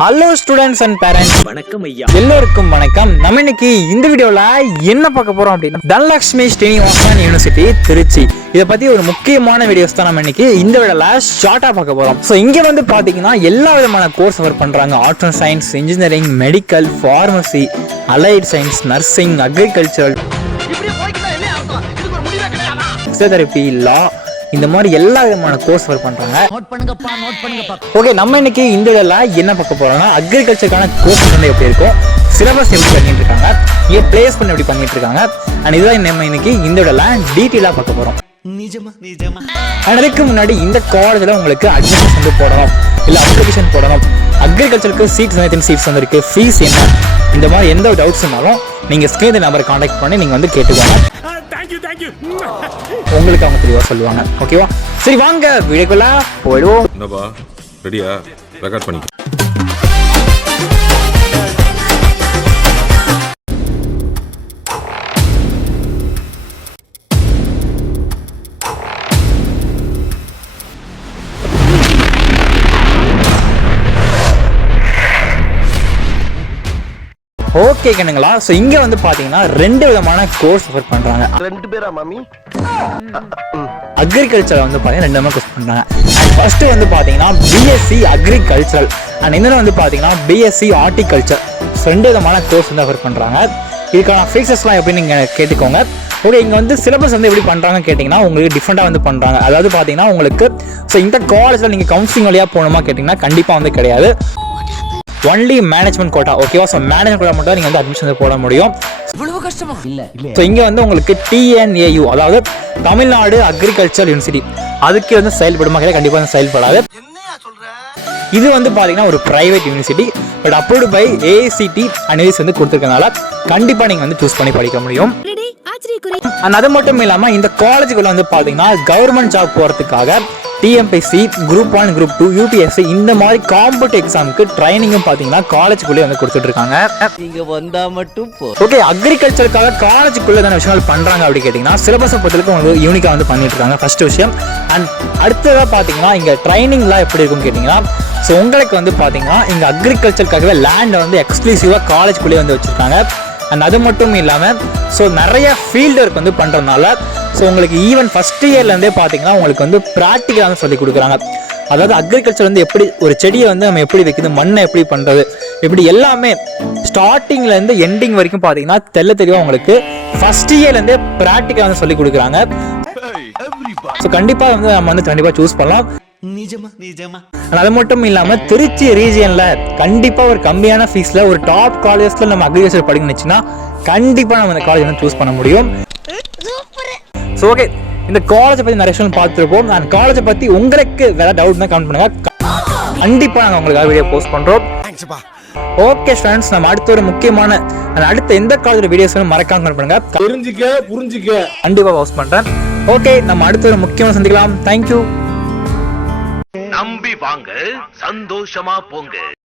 Hello students and parents, வணக்கம் ஐயா. எல்லோருக்கும் வணக்கம். நம்ம இன்னைக்கு இந்த வீடியோல என்ன பார்க்க போறோம் அப்படின்னா, தனலட்சுமி ஸ்ரீனிவாசன் யூனிவர்சிட்டி திருச்சி, இதை பத்தி ஒரு முக்கியமான வீடியோஸ் தான் நம்ம இன்னைக்கு இந்த வீடியோல ஷார்ட்டா பார்க்க போறோம். ஸோ இங்க வந்து பாத்தீங்கன்னா எல்லா விதமான கோர்ஸ் கவர் பண்றாங்க. Arts and science, engineering, medical, pharmacy, allied science, nursing, agriculture, physiotherapy, law, இந்த மாதிரி எல்லா விதமான கோர்ஸ் கவர் பண்றாங்க. ஓகே, நம்ம இன்னைக்கு இந்த வீடியோல என்ன பார்க்க போறோம்னா, அக்ரிகல்ச்சருக்கான கோர்ஸ் வந்து எப்படி இருக்கும், சிலபஸ் எப்படி பண்ணிட்டு இருக்காங்க, ஏன் பிளேஸ் பண்ணி எப்படி பண்ணிட்டு இருக்காங்க, அண்ட் இதுதான் நம்ம இன்னைக்கு இந்த வீடியோல டீட்டெயிலா பார்க்க போறோம். அதுக்கு முன்னாடி இந்த காலேஜ்ல உங்களுக்கு அட்மிஷன் வந்து போடணும், இல்ல அப்ளிகேஷன் போடணும், அக்ரிகல்ச்சருக்கு சீட்ஸ் வந்திருக்கு, ஃபீஸ் என்ன, இந்த மாதிரி எந்த டவுட்ஸ் இருந்தாலும் நீங்க ஸ்கிரீன் நம்பரை கான்டாக்ட் பண்ணி நீங்க வந்து கேட்டுக்கோங்க. உங்களுக்கு அவங்க தெளிவா சொல்லுவாங்க. ஓகேவா? சரி, வாங்க வீடியோக்குள்ள போயிடுவோம். என்னப்பா ரெடியா? ரெக்கார்ட் பண்ணி. ஓகே கண்ணுங்களா, ஸோ இங்க வந்து பாத்தீங்கன்னா ரெண்டு விதமான கோர்ஸ் ஆஃபர் பண்றாங்க. ரெண்டு பேரா மாமி? அக்ரிகல்ச்சர் வந்து பாத்தீங்கன்னா ரெண்டு விதமா கோர்ஸ் பண்றாங்க. ஃபர்ஸ்ட் வந்து பாத்தீங்கன்னா பிஎஸ்சி அக்ரிகல்ச்சரல் அண்ட் இன்னொன்று வந்து பாத்தீங்கன்னா பிஎஸ்சி ஹார்டிகல்ச்சர். ரெண்டு விதமான கோர்ஸ் வந்து ஆஃபர் பண்றாங்க. இதுக்கான ஃபீஸஸ்லாம் எப்படி நீங்க கேட்டுக்கோங்க. ஓகே, இங்க வந்து சிலபஸ் வந்து எப்படி பண்றாங்கன்னு கேட்டீங்கன்னா உங்களுக்கு டிஃப்ரெண்டா வந்து பண்றாங்க. அதாவது பாத்தீங்கன்னா உங்களுக்கு இந்த காலேஜ்ல நீங்க கவுன்சிலிங் வழியா போகணுமா கேட்டீங்கன்னா கண்டிப்பா வந்து கிடையாது. Only management quota. ஓகேவா? ஸோ மேனேஜ்மெண்ட் கோட்டா மட்டும் நீங்க வந்து அட்மிஷன் போட முடியும். ஸோ இங்க வந்து உங்களுக்கு TNAU, அதாவது தமிழ்நாடு அக்ரிகல்ச்சர் யூனிவர்சிட்டி, அதுக்கு வந்து செயல்படுமா கிடையாது? கண்டிப்பா வந்து செயல்படாது. இது வந்து பாத்தீங்கன்னா ஒரு private university, but approved by AICT and வந்து கொடுத்துருக்கனால கண்டிப்பா நீங்க வந்து சூஸ் பண்ணி படிக்க முடியும். அண்ட் அது மட்டும் இல்லாம இந்த காலேஜுக்குள்ள வந்து பாத்தீங்கன்னா கவர்மெண்ட் ஜாப் போறதுக்காக TMPSC, Group 1, Group 2, UPSC இந்த மாதிரி காம்படிட்டிவ் எக்ஸாமுக்கு ட்ரைனிங்கும் பாத்தீங்கன்னா காலேஜுக்குள்ளே வந்து கொடுத்துட்டு இருக்காங்க. நீங்க வந்தா மட்டும் ஓகே, அக்ரிகல்ச்சருக்காக காலேஜுக்குள்ள என்ன விஷயங்கள் பண்றாங்க அப்படி கேட்டீங்கன்னா சிலபஸை பொறுத்தவரைக்கும் உங்களுக்கு யூனிக்கா வந்து பண்ணிட்டு இருக்காங்க. ஃபர்ஸ்ட் விஷயம். அண்ட் அடுத்ததா பாத்தீங்கன்னா இங்க ட்ரைனிங்லாம் எப்படி இருக்கும் கேட்டீங்கன்னா, ஸோ உங்களுக்கு வந்து பாத்தீங்கன்னா இங்க அக்ரிகல்ச்சருக்காகவே லேண்டை வந்து எக்ஸ்க்ளூசிவா காலேஜுக்குள்ளே வந்து வச்சிருக்காங்க. அண்ட் அது மட்டும் இல்லாமல் நிறைய ஃபீல்டு ஒர்க் வந்து பண்ணுறதுனால உங்களுக்கு ஈவன் ஃபர்ஸ்ட் இயர்லேருந்தே பார்த்தீங்கன்னா உங்களுக்கு வந்து ப்ராக்டிக்கலாக வந்து சொல்லி கொடுக்குறாங்க. அதாவது அக்ரிகல்ச்சர் வந்து எப்படி ஒரு செடியை வந்து நம்ம எப்படி வைக்கிறது, மண்ணை எப்படி பண்ணுறது, இப்படி எல்லாமே ஸ்டார்டிங்லேருந்து எண்டிங் வரைக்கும் பார்த்தீங்கன்னா தெளிவாக உங்களுக்கு ஃபர்ஸ்ட் இயர்லேருந்தே ப்ராக்டிக்கலாக வந்து சொல்லி கொடுக்குறாங்க. ஸோ கண்டிப்பாக வந்து நம்ம வந்து கண்டிப்பாக சூஸ் பண்ணலாம். அது மட்டும் இல்லாம திருச்சி ரீஜியன்ல கண்டிப்பா ஒரு கம்மியான ஃபீஸ்ல ஒரு டாப் காலேஜ்ல நம்ம அக்ரிகல்ச்சர் படிக்கணும்னா கண்டிப்பா நம்ம இந்த காலேஜ் வந்து சூஸ் பண்ண முடியும். சோ ஓகே, இந்த காலேஜை பத்தி நிறைய விஷயம் பார்த்துருப்போம். அந்த காலேஜை பத்தி உங்களுக்கு வேற டவுட்னா கமெண்ட் பண்ணுங்க, கண்டிப்பா நாங்க உங்களுக்கு வீடியோ போஸ்ட் பண்றோம். ஓகே ஸ்டூடெண்ட்ஸ், நம்ம அடுத்த ஒரு முக்கியமான அடுத்த எந்த காலேஜோட வீடியோஸ் மறக்காம கமெண்ட் பண்ணுங்க, புரிஞ்சுக்க கண்டிப்பா போஸ்ட் பண்றேன். ஓகே, நம்ம அடுத்த ஒரு முக்கியமான சந்திக்கலாம். தேங்க்யூ. நம்பி வாங்க, சந்தோஷமா போங்க.